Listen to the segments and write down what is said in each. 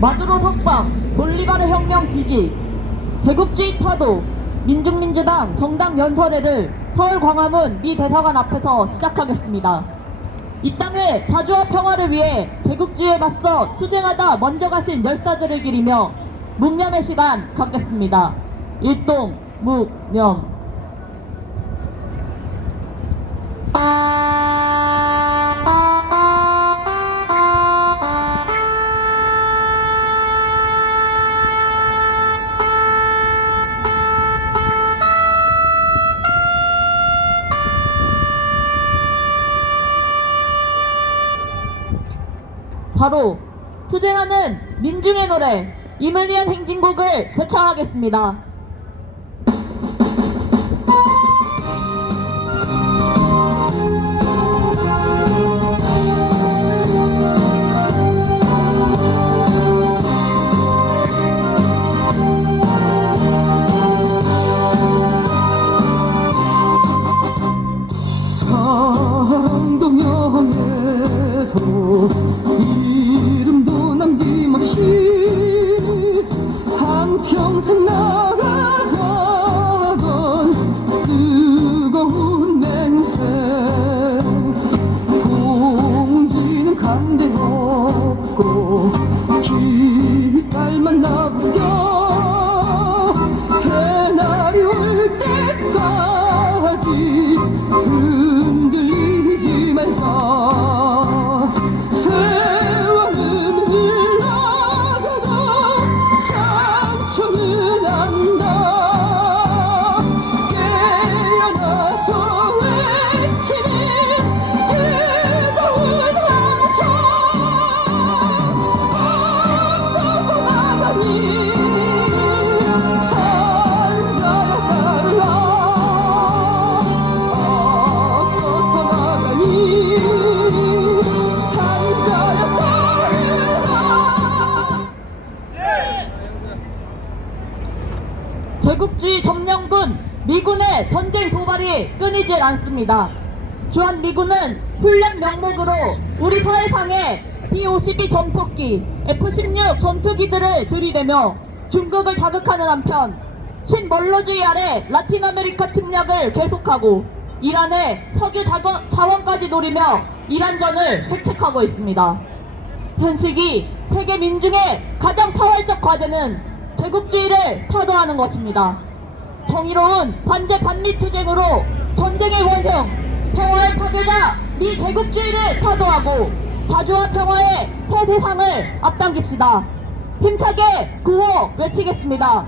마두로 석방, 볼리바르 혁명 지지, 제국주의 타도, 민중민주당 정당 연설회를 서울 광화문 미 대사관 앞에서 시작하겠습니다. 이 땅의 자주와 평화를 위해 제국주의에 맞서 투쟁하다 먼저 가신 열사들을 기리며 묵념의 시간 갖겠습니다. 일동 묵념. 바로 투쟁하는 민중의 노래 임을 위한 행진곡을 제창하겠습니다. 사랑도 명예도 이름도 남김없이 한평생 나가자던 뜨거운 맹세 공지는 간대없고 깃발만 나부겨 새날이 올 때까지 흔들리지 말자. 세월은 흘러가다 상처는 안다. 깨어나서 외치는 뜨거운 함성 앞서서 나가니 산자야 따르라. 앞서서 나가니 산자야 따르라. 제국주의 점령군 미군의 전쟁 도발이 끊이질 않습니다. 주한 미군은 훈련 명목으로 우리 사해상에 B-52 전폭기, F-16 전투기들을 들이대며 중국을 자극하는 한편 친멀로주의 아래 라틴 아메리카 침략을 계속하고 이란의 석유 자원까지 노리며 이란전을 획책하고 있습니다. 현 시기 세계 민중의 가장 사활적 과제는 제국주의를 타도하는 것입니다. 정의로운 반제 반미 투쟁으로 전쟁의 원형, 평화의 파괴자 미 제국주의를 타도하고 자주와 평화의 새 세상을 앞당깁시다. 힘차게 구호 외치겠습니다.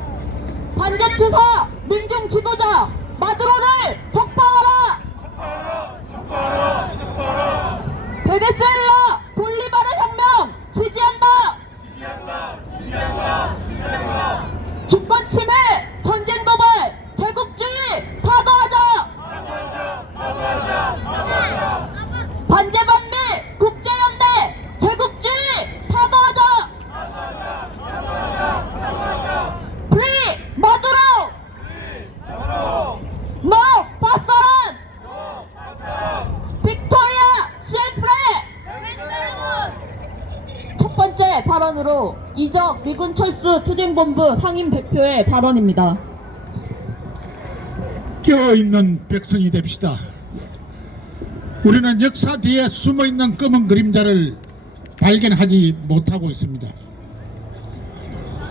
반제투사 민중 지도자 마두로를 석방하라! 베네수엘라 볼리바르 혁명 지지한다! 주권 침해, 전쟁 도발, 제국주의 타도하자! 반제 반미 국제연대 제국주의 타도하자! 프리 마두로! 노 파사란! 빅토리아 시엠프레! 첫 번째 발언으로 이적 미군 철수 투쟁본부 상임 대표의 발언입니다. 깨어있는 백성이 됩시다. 우리는 역사 뒤에 숨어있는 검은 그림자를 발견하지 못하고 있습니다.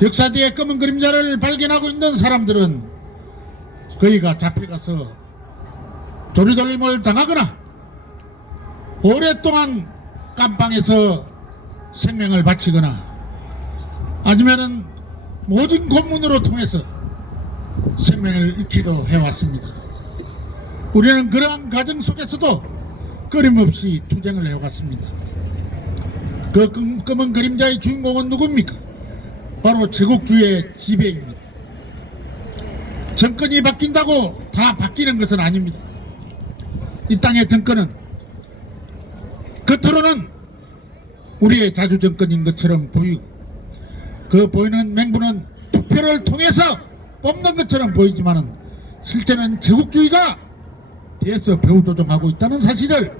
역사 뒤에 검은 그림자를 발견하고 있는 사람들은 그이가 잡혀가서 조리돌림을 당하거나 오랫동안 깜빵에서 생명을 바치거나 아니면은 모진 고문으로 통해서 생명을 잃기도 해왔습니다. 우리는 그러한 과정 속에서도 끊임없이 투쟁을 해왔습니다. 그 검은 그림자의 주인공은 누굽니까? 바로 제국주의의 지배입니다. 정권이 바뀐다고 다 바뀌는 것은 아닙니다. 이 땅의 정권은 겉으로는 우리의 자주정권인 것처럼 보이고 그 보이는 맹부는 투표를 통해서 뽑는 것처럼 보이지만은 실제는 제국주의가 뒤에서 배후 조종하고 있다는 사실을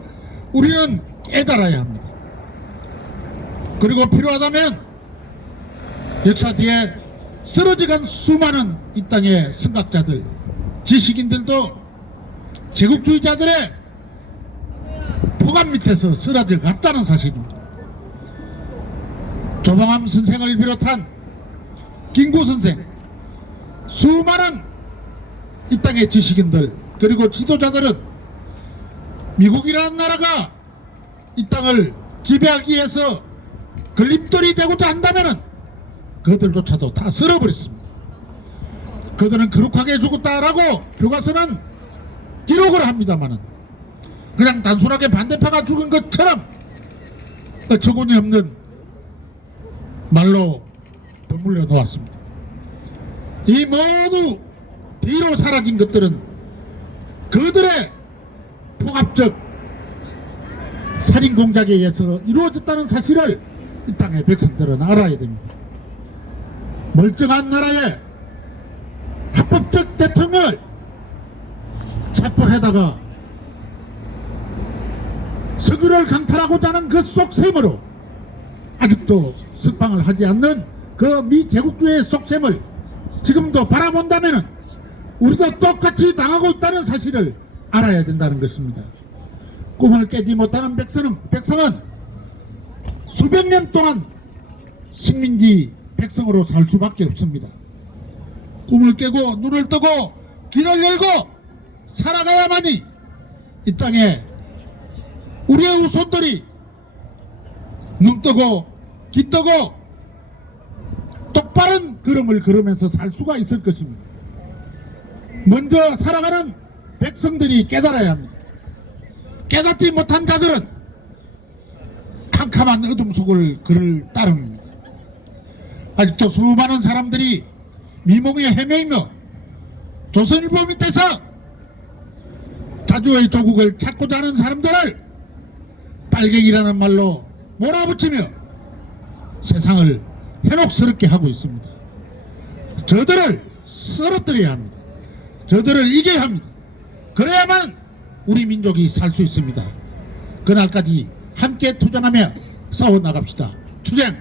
우리는 깨달아야 합니다. 그리고 필요하다면 역사 뒤에 쓰러져간 수많은 이 땅의 선각자들, 지식인들도 제국주의자들의 포감 밑에서 쓰러져 갔다는 사실입니다. 조봉암 선생을 비롯한 김구 선생, 수많은 이 땅의 지식인들 그리고 지도자들은 미국이라는 나라가 이 땅을 지배하기 위해서 걸림돌이 되고자 한다면은 그들조차도 다 쓸어버렸습니다. 그들은 거룩하게 죽었다라고 교과서는 기록을 합니다만은 그냥 단순하게 반대파가 죽은 것처럼 어처구니 없는 말로 버물려 놓았습니다. 이 모두 뒤로 사라진 것들은 그들의 폭압적 살인 공작에 의해서 이루어졌다는 사실을 이 땅의 백성들은 알아야 됩니다. 멀쩡한 나라의 합법적 대통령을 체포해다가 석유를 강탈하고자 하는 그 속셈으로 아직도 석방을 하지 않는 그 미제국주의의 속셈을 지금도 바라본다면 우리도 똑같이 당하고 있다는 사실을 알아야 된다는 것입니다. 꿈을 깨지 못하는 백성은 수백 년 동안 식민지 백성으로 살 수밖에 없습니다. 꿈을 깨고 눈을 뜨고 귀를 열고 살아가야만이 이 땅에 우리의 후손들이 눈 뜨고 귀 뜨고 똑바른 걸음을 걸으면서 살 수가 있을 것입니다. 먼저 살아가는 백성들이 깨달아야 합니다. 깨닫지 못한 자들은 캄캄한 어둠 속을 걸을 따름입니다. 아직도 수많은 사람들이 미몽에 헤매이며 조선일보 밑에서 자주의 조국을 찾고자 하는 사람들을 빨갱이라는 말로 몰아붙이며 세상을 현혹스럽게 하고 있습니다. 저들을 쓰러뜨려야 합니다. 저들을 이겨야 합니다. 그래야만 우리 민족이 살 수 있습니다. 그날까지 함께 투쟁하며 싸워나갑시다. 투쟁!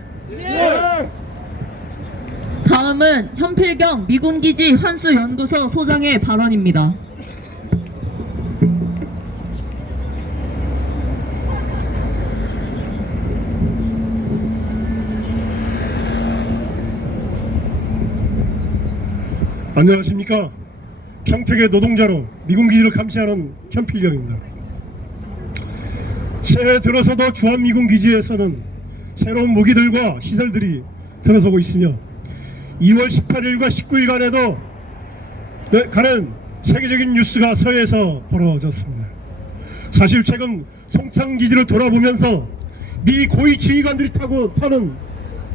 다음은 현필경 미군기지 환수연구소 소장의 발언입니다. 안녕하십니까. 평택의 노동자로 미군기지를 감시하는 현필경입니다. 새해 들어서도 주한미군기지에서는 새로운 무기들과 시설들이 들어서고 있으며 2월 18일과 19일간에도 가는 세계적인 뉴스가 서해에서 벌어졌습니다. 사실 최근 송탄기지를 돌아보면서 미 고위 지휘관들이 타는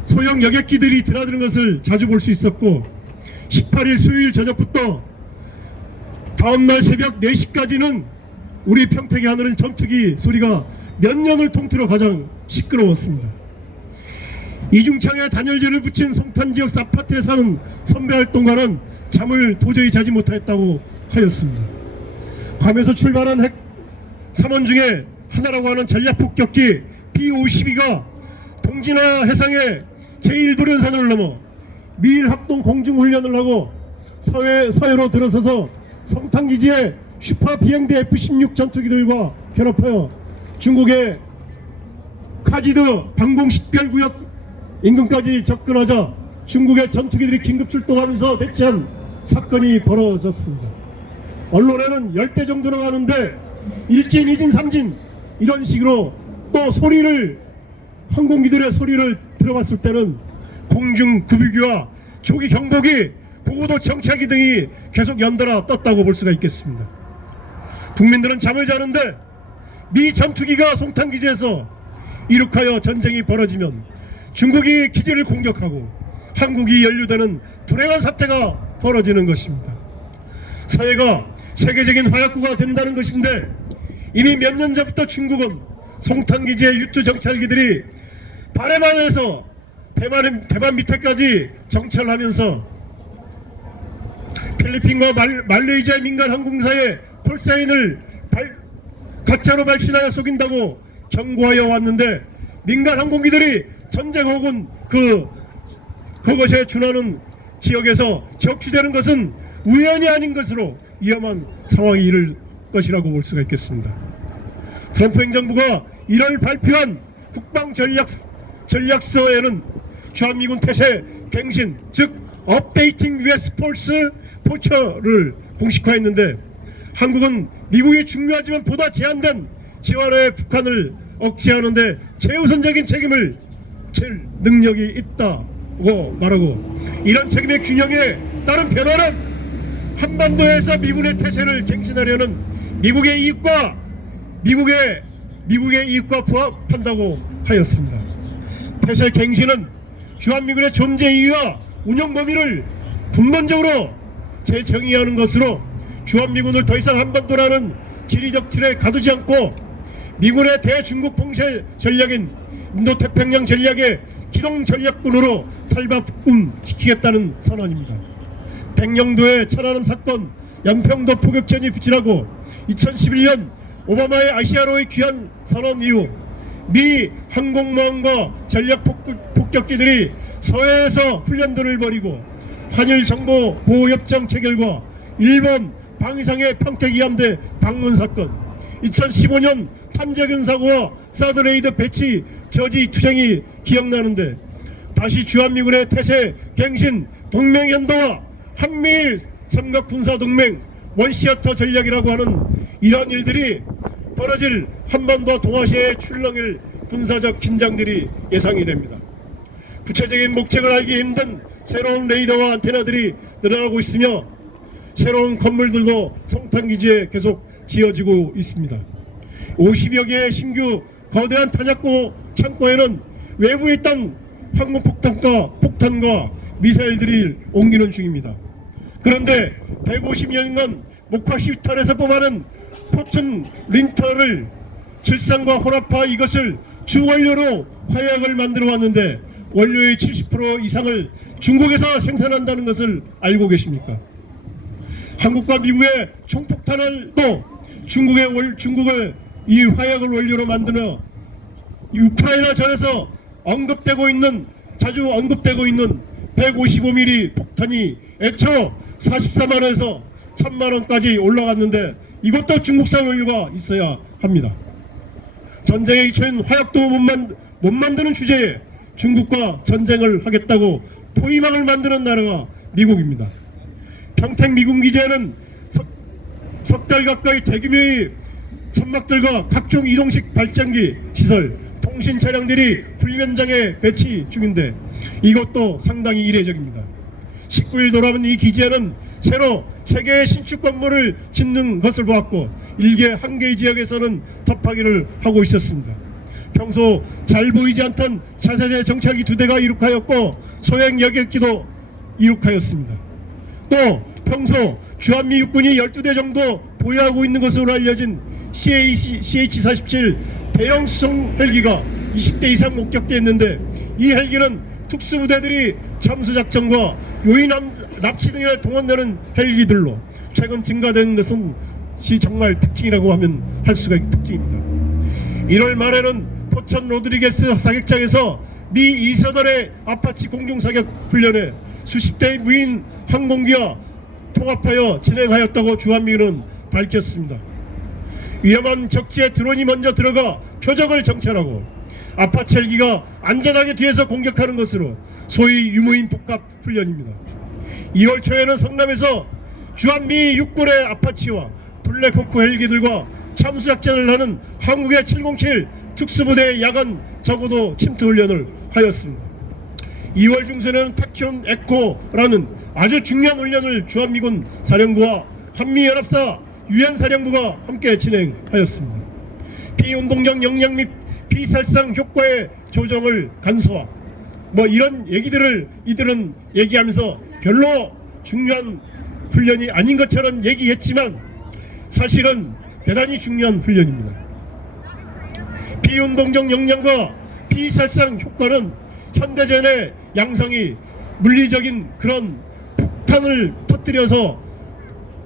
소형 여객기들이 드나드는 것을 자주 볼 수 있었고 18일 수요일 저녁부터 다음날 새벽 4시까지는 우리 평택의 하늘은 전투기 소리가 몇 년을 통틀어 가장 시끄러웠습니다. 이중창에 단열재를 붙인 송탄지역 아파트에 사는 선배활동가는 잠을 도저히 자지 못하였다고 하였습니다. 괌에서 출발한 핵 3원 중에 하나라고 하는 전략폭격기 B-52가 동진화 해상의 제1도련산을 넘어 미일 합동 공중훈련을 하고 서해로 들어서서 송탄기지의 슈퍼 비행대 F-16 전투기들과 결합하여 중국의 카지드 방공 식별구역 인근까지 접근하자 중국의 전투기들이 긴급 출동하면서 대치한 사건이 벌어졌습니다. 언론에는 10대 정도로 가는데 1진, 2진, 3진 이런 식으로 또 소리를 항공기들의 소리를 들어봤을 때는 공중 구비기와 조기 경보기, 고고도 정찰기 등이 계속 연달아 떴다고 볼 수가 있겠습니다. 국민들은 잠을 자는데 미 전투기가 송탄기지에서 이륙하여 전쟁이 벌어지면 중국이 기지를 공격하고 한국이 연루되는 불행한 사태가 벌어지는 것입니다. 사회가 세계적인 화약고가 된다는 것인데 이미 몇 년 전부터 중국은 송탄기지의 유투 정찰기들이 발에만 해서 대만 밑에까지 정찰하면서 필리핀과 말레이시아 민간 항공사의 콜사인을 가짜로 발신하여 속인다고 경고하여 왔는데 민간 항공기들이 전쟁 혹은 그 그것에 준하는 지역에서 적추되는 것은 우연이 아닌 것으로 위험한 상황에 이를 것이라고 볼 수가 있겠습니다. 트럼프 행정부가 1월 발표한 국방 전략서에는 주한미군 태세 갱신, 즉 업데이팅 US 폴스 포처를 공식화했는데, 한국은 미국이 중요하지만 보다 제한된 지원에 북한을 억제하는데 최우선적인 책임을 질 능력이 있다고 말하고, 이런 책임의 균형에 따른 변화는 한반도에서 미군의 태세를 갱신하려는 미국의 이익과 부합한다고 하였습니다. 태세 갱신은 주한미군의 존재 이유와 운영 범위를 근본적으로 재정의하는 것으로 주한미군을 더 이상 한반도라는 지리적 틀에 가두지 않고 미군의 대중국 봉쇄 전략인 인도태평양 전략의 기동 전략군으로 탈바꿈시키겠다는 선언입니다. 백령도의 천안함 사건, 양평도 포격전이 부진하고 2011년 오바마의 아시아로의 귀환 선언 이후 미 항공모함과 전략 폭격기들이 서해에서 훈련들을 벌이고 한일 정보 보호협정 체결과 일본 방위상의 평택이함대 방문 사건, 2015년 탐재균 사고와 사드레이더 배치 저지 투쟁이 기억나는데, 다시 주한미군의 태세 갱신 동맹연도와 한미일 삼각 군사동맹 원시어터 전략이라고 하는 이러한 일들이 벌어질 한반도 동아시아의 출렁일 군사적 긴장들이 예상이 됩니다. 구체적인 목적을 알기 힘든 새로운 레이더와 안테나들이 늘어나고 있으며 새로운 건물들도 성탄기지에 계속 지어지고 있습니다. 50여 개의 신규 거대한 탄약고 창고에는 외부에 있던 항공폭탄과 미사일들이 옮기는 중입니다. 그런데 150년간 목화시탈에서 뽑아낸 포튼 린터를 질산과 혼합화 이것을 주원료로 화약을 만들어 왔는데 원료의 70% 이상을 중국에서 생산한다는 것을 알고 계십니까? 한국과 미국의 총폭탄을도 중국의 이 화약을 원료로 만드는 우크라이나 전에서 자주 언급되고 있는 155mm 폭탄이 애초 44만원에서 1000만원까지 올라갔는데 이것도 중국산 원료가 있어야 합니다. 전쟁에 처한 화약도 못 만드는 주제에 중국과 전쟁을 하겠다고 포위망을 만드는 나라가 미국입니다. 평택 미군 기지에는 석 달 가까이 대규모의 천막들과 각종 이동식 발전기 시설, 통신 차량들이 훈련장에 배치 중인데 이것도 상당히 이례적입니다. 19일 돌아본 이 기지에는 새로 3개의 신축 건물을 짓는 것을 보았고 일개 한 개의 지역에서는 덮하기를 하고 있었습니다. 평소 잘 보이지 않던 차세대 정찰기 2대가 이륙하였고 소형 여객기도 이륙하였습니다. 또 평소 주한미 육군이 12대 정도 보유하고 있는 것으로 알려진 CH-47 대형 수송 헬기가 20대 이상 목격됐는데 이 헬기는 특수부대들이 잠수작전과 요인 납치 등에 동원되는 헬기들로 최근 증가된 것은 정말 특징이라고 하면 할 수가 있는 특징입니다. 1월 말에는 포천 로드리게스 사격장에서 미 이서달의 아파치 공중사격 훈련에 수십 대의 무인 항공기와 통합하여 진행하였다고 주한미군은 밝혔습니다. 위험한 적지에 드론이 먼저 들어가 표적을 정찰하고 아파치 헬기가 안전하게 뒤에서 공격하는 것으로 소위 유무인 복합 훈련입니다. 2월 초에는 성남에서 주한미 육군의 아파치와 블랙호크 헬기들과 참수작전을 하는 한국의 707 특수부대의 야간 저고도 침투 훈련을 하였습니다. 2월 중순에는 타키온 에코라는 아주 중요한 훈련을 주한미군 사령부와 한미연합사 유엔사령부가 함께 진행하였습니다. 비운동적 역량 및 비살상 효과의 조정을 간소화 이런 얘기들을 이들은 얘기하면서 별로 중요한 훈련이 아닌 것처럼 얘기했지만 사실은 대단히 중요한 훈련입니다. 비운동적 역량과 비살상 효과는 현대전의 양상이 물리적인 그런 폭탄을 터뜨려서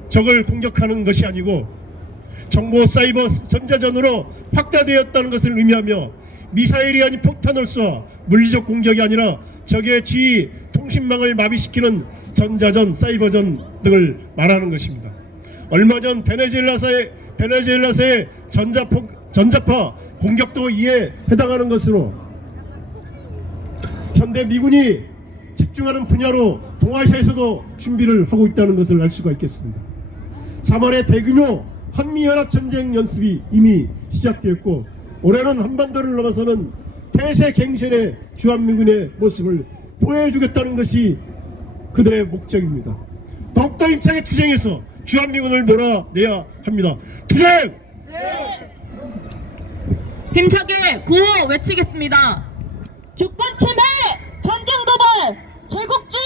적을 공격하는 것이 아니고 정보 사이버 전자전으로 확대되었다는 것을 의미하며 미사일이 아닌 폭탄을 쏘아 물리적 공격이 아니라 적의 지휘 통신망을 마비시키는 전자전, 사이버전 등을 말하는 것입니다. 얼마 전 베네수엘라사의 전자파 공격도 이에 해당하는 것으로 현대 미군이 집중하는 분야로 동아시아에서도 준비를 하고 있다는 것을 알 수가 있겠습니다. 3월에 대규모 한미연합전쟁 연습이 이미 시작되었고 올해는 한반도를 넘어서는 대세갱신의 주한미군의 모습을 보여주겠다는 것이 그들의 목적입니다. 더욱더 힘차게 투쟁해서 주한미군을 몰아내야 합니다. 투쟁! 힘차게 구호 외치겠습니다. 주권 침해, 전쟁 도발, 제국주의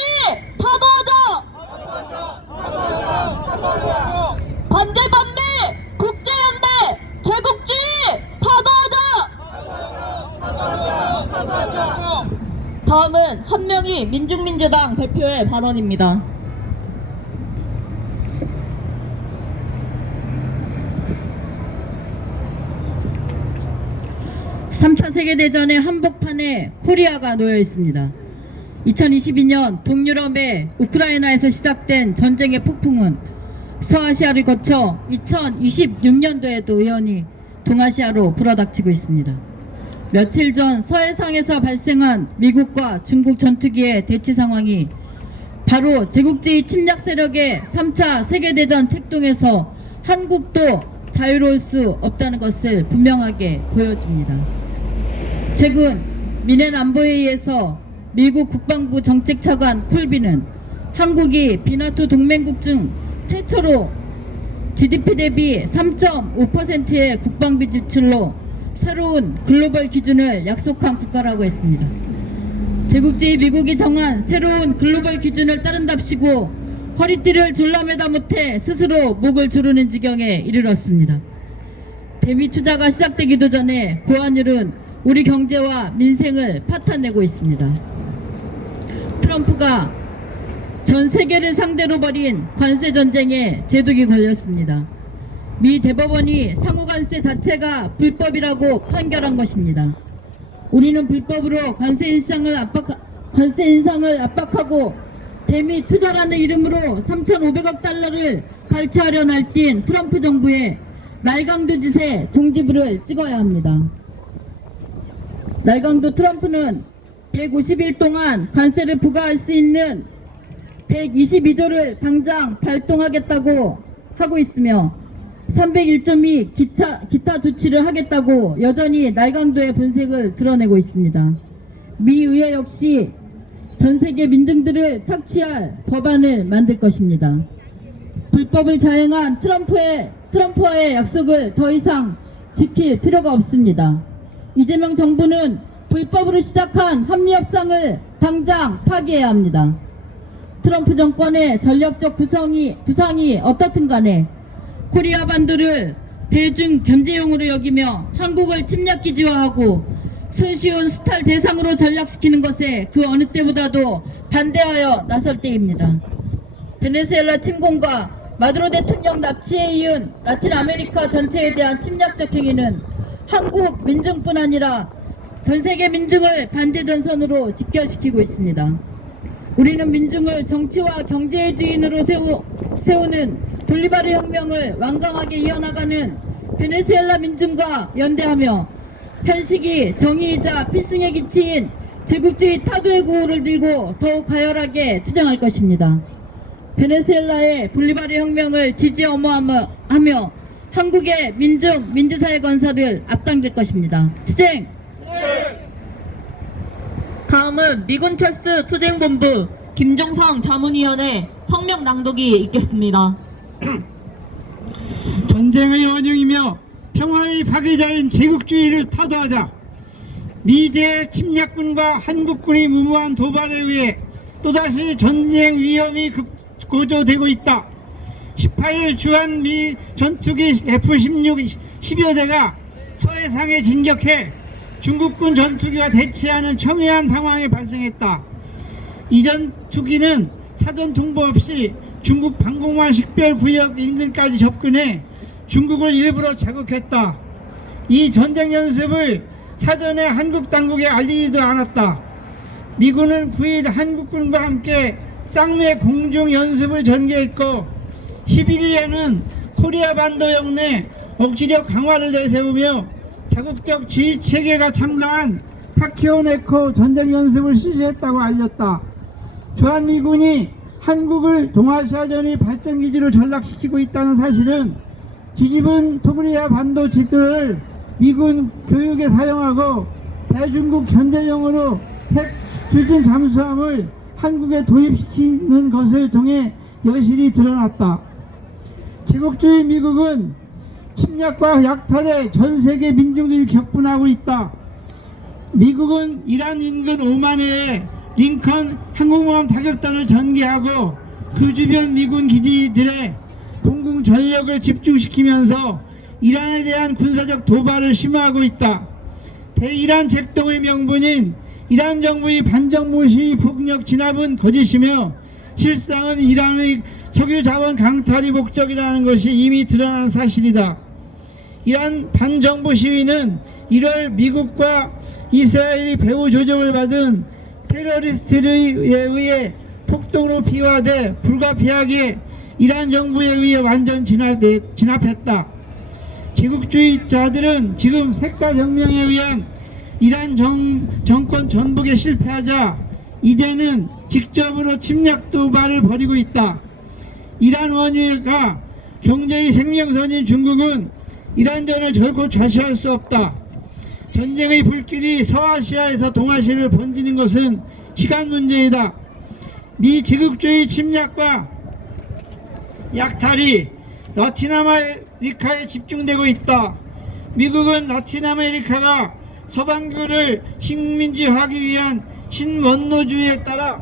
파도하자! 반대 반매, 국제연대, 제국주의 파도하자! 다음은 한명희 민중민주당 대표의 발언입니다. 3차 세계대전의 한복판에 코리아가 놓여 있습니다. 2022년 동유럽의 우크라이나에서 시작된 전쟁의 폭풍은 서아시아를 거쳐 2026년도에도 우연히 동아시아로 불어닥치고 있습니다. 며칠 전 서해상에서 발생한 미국과 중국 전투기의 대치 상황이 바로 제국주의 침략 세력의 3차 세계대전 책동에서 한국도 자유로울 수 없다는 것을 분명하게 보여줍니다. 최근 미넨 안보회의에서 미국 국방부 정책차관 콜비는 한국이 비나토 동맹국 중 최초로 GDP 대비 3.5%의 국방비 지출로 새로운 글로벌 기준을 약속한 국가라고 했습니다. 제국주의 미국이 정한 새로운 글로벌 기준을 따른답시고 허리띠를 졸라매다 못해 스스로 목을 조르는 지경에 이르렀습니다. 대미 투자가 시작되기도 전에 고환율은 우리 경제와 민생을 파탄내고 있습니다. 트럼프가 전 세계를 상대로 벌인 관세 전쟁에 제독이 걸렸습니다. 미 대법원이 상호관세 자체가 불법이라고 판결한 것입니다. 우리는 불법으로 관세 인상을 압박하고 대미 투자라는 이름으로 3,500억 달러를 갈취하려 날뛴 트럼프 정부의 날강도 짓에 종지부를 찍어야 합니다. 날강도 트럼프는 150일 동안 관세를 부과할 수 있는 122조를 당장 발동하겠다고 하고 있으며 301.2 기타 조치를 하겠다고 여전히 날강도의 본색을 드러내고 있습니다. 미 의회 역시 전 세계 민중들을 착취할 법안을 만들 것입니다. 불법을 자행한 트럼프와의 약속을 더 이상 지킬 필요가 없습니다. 이재명 정부는 불법으로 시작한 한미협상을 당장 파기해야 합니다. 트럼프 정권의 전략적 구상이 어떻든 간에 코리아 반도를 대중 견제용으로 여기며 한국을 침략 기지화하고 손쉬운 수탈 대상으로 전락시키는 것에 그 어느 때보다도 반대하여 나설 때입니다. 베네수엘라 침공과 마두로 대통령 납치에 이은 라틴 아메리카 전체에 대한 침략적 행위는 한국 민중뿐 아니라 전 세계 민중을 반제전선으로 직결시키고 있습니다. 우리는 민중을 정치와 경제의 주인으로 세우는 볼리바르 혁명을 완강하게 이어나가는 베네수엘라 민중과 연대하며 현식이 정의이자 필승의 기치인 제국주의 타도의 구호를 들고 더욱 가열하게 투쟁할 것입니다. 베네수엘라의 볼리바르 혁명을 지지 엄호하며 한국의 민주사회 건설을 앞당길 것입니다. 투쟁! 다음은 미군철수 투쟁본부 김종성 자문위원의 성명 낭독이 있겠습니다. 전쟁의 원흉이며 평화의 파괴자인 제국주의를 타도하자. 미제 침략군과 한국군의 무모한 도발에 의해 또다시 전쟁 위험이 고조되고 있다. 18일 주한미 전투기 F-16 10여 대가 서해상에 진격해 중국군 전투기와 대치하는 첨예한 상황이 발생했다. 이 전투기는 사전 통보 없이 중국 방공만 식별구역 인근까지 접근해 중국을 일부러 자극했다. 이 전쟁 연습을 사전에 한국 당국에 알리지도 않았다. 미군은 9일 한국군과 함께 쌍내 공중 연습을 전개했고 11일에는 코리아 반도 영내 억지력 강화를 내세우며 자국적 지휘 체계가 참가한 타키오네코 전쟁 연습을 실시했다고 알렸다. 주한미군이 한국을 동아시아전의 발전기지로 전락시키고 있다는 사실은 뒤집은 코리아 반도 지도를 미군 교육에 사용하고 대중국 견제용으로 핵 추진 잠수함을 한국에 도입시키는 것을 통해 여실히 드러났다. 제국주의 미국은 침략과 약탈에 전 세계 민중들이 격분하고 있다. 미국은 이란 인근 오만해에 링컨 항공모함 타격단을 전개하고 그 주변 미군 기지들의 공군 전력을 집중시키면서 이란에 대한 군사적 도발을 심화하고 있다. 대이란 쟁동의 명분인 이란 정부의 반정부 시위 폭력 진압은 거짓이며 실상은 이란의 석유 자원 강탈이 목적이라는 것이 이미 드러난 사실이다. 이란 반정부 시위는 1월 미국과 이스라엘이 배후 조정을 받은 테러리스트에 의해 폭동으로 비화돼 불가피하게 이란 정부에 의해 완전 진압했다. 제국주의자들은 지금 색깔혁명에 의한 이란 정권 전복에 실패하자 이제는 직접으로 침략 도발을 벌이고 있다. 이란 원유가 경제의 생명선인 중국은 이란전을 결코 좌시할 수 없다. 전쟁의 불길이 서아시아에서 동아시아로 번지는 것은 시간 문제이다. 미 제국주의 침략과 약탈이 라틴 아메리카에 집중되고 있다. 미국은 라틴 아메리카가 서방교를 식민지화하기 위한 신원노주의에 따라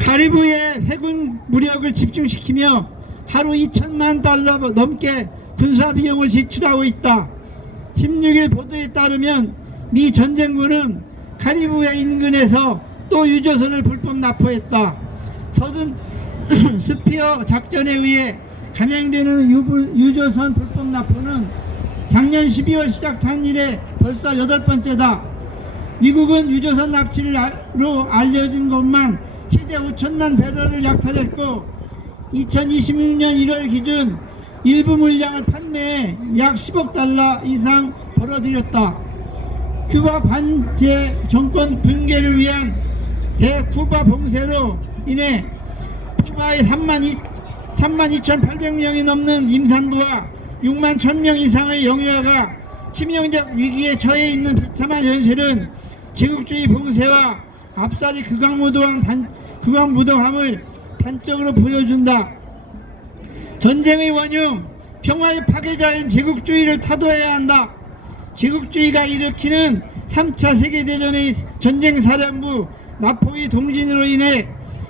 카리브해 해군 무력을 집중시키며 하루 2천만 달러 넘게 군사 비용을 지출하고 있다. 16일 보도에 따르면 미 전쟁부는 카리브해 인근에서 또 유조선을 불법 납포했다. 서든 스피어 작전에 의해 감행되는 유조선 불법 납포는 작년 12월 시작한 이래 벌써 8번째다. 미국은 유조선 납치로 알려진 것만 최대 5천만 배럴을 약탈했고 2026년 1월 기준 일부 물량을 판매해 약 10억 달러 이상 벌어들였다. 쿠바 반제 정권 붕괴를 위한 대쿠바 봉쇄로 인해 쿠바의 32,800명이 넘는 임산부와 6만 1,000명 이상의 영유아가 치명적 위기에 처해 있는 비참한 현실은 제국주의 봉쇄와 압살이 극악무도함을 단적으로 보여준다. 전쟁의 원흉, 평화의 파괴자인 제국주의를 타도해야 한다. 제국주의가 일으키는 3차 세계대전의 전쟁사령부 나포의 동진으로 인해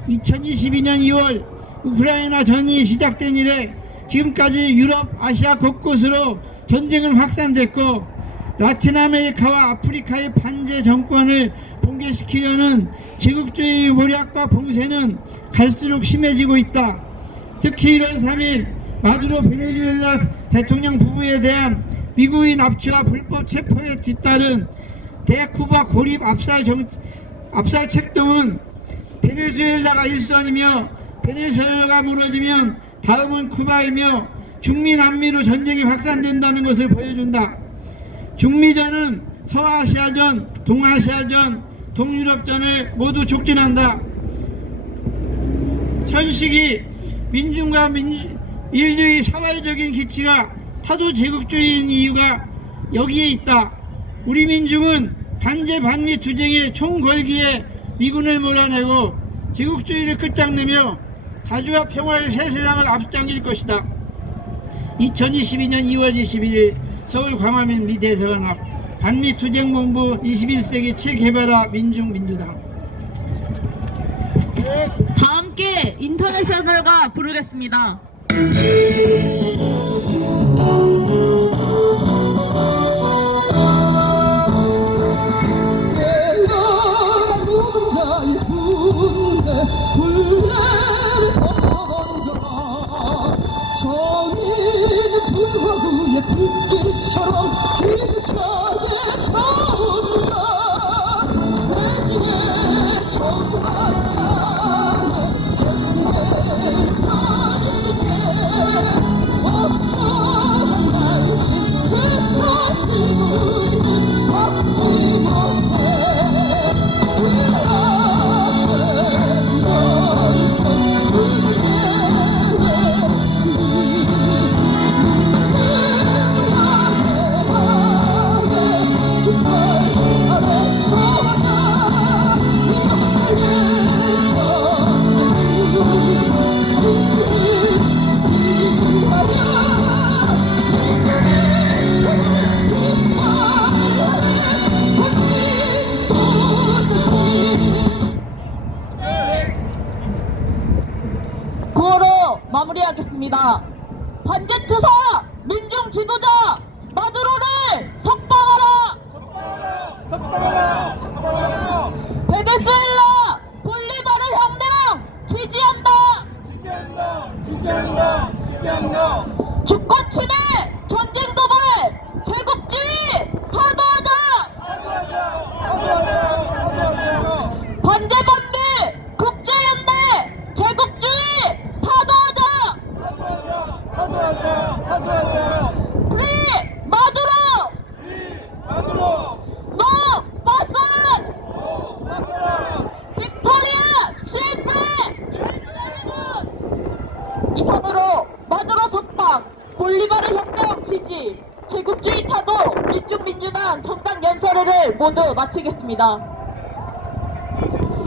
2022년 2월 우크라이나 전이 시작된 이래 지금까지 유럽, 아시아 곳곳으로 전쟁은 확산됐고 라틴 아메리카와 아프리카의 반제 정권을 붕괴시키려는 제국주의 모략과 봉쇄는 갈수록 심해지고 있다. 특히 1월 3일 마두로 베네수엘라 대통령 부부에 대한 미국의 납치와 불법 체포에 뒤따른 대쿠바 고립 압살 책동은 베네수엘라가 일선이며 베네수엘라가 무너지면 다음은 쿠바이며 중미 남미로 전쟁이 확산된다는 것을 보여준다. 중미전은 서아시아전, 동아시아전, 동유럽전을 모두 촉진한다. 현 시기 민중과 인류의 사회적인 기치가 타도 제국주의인 이유가 여기에 있다. 우리 민중은 반제 반미 투쟁의 총걸기에 미군을 몰아내고 제국주의를 끝장내며 자주와 평화의 새 세상을 앞당길 것이다. 2022년 2월 21일 서울 광화문 미 대사관 앞 반미 투쟁본부 21세기 체게바라 민중민주당. 다 함께 인터내셔널과 부르겠습니다. 누군가의 굴레를 벗어던져라. 정의는 불화구의 불 불길처럼 기차에 타온다 대지의 저주하는 세상에 가르치게 어떠한 날지 세상을 우리는 막지 못해 지나친 널 구호로 마무리하겠습니다. 반제투사 민중 지도자 마두로를 석방하라! 베네수엘라 볼리바르 혁명 지지한다! 주권 침해, 전쟁 도발, 제국주의 파도하자! 반제 반대 국제연대 제국주의 파도하자! 프리 마두로! 노 파산! 빅토리아 실패! 이상으로 마두로 석방, 볼리바르 혁명 지지, 제국주의 타도 민중민주당 정당 연설회를 모두 마치겠습니다.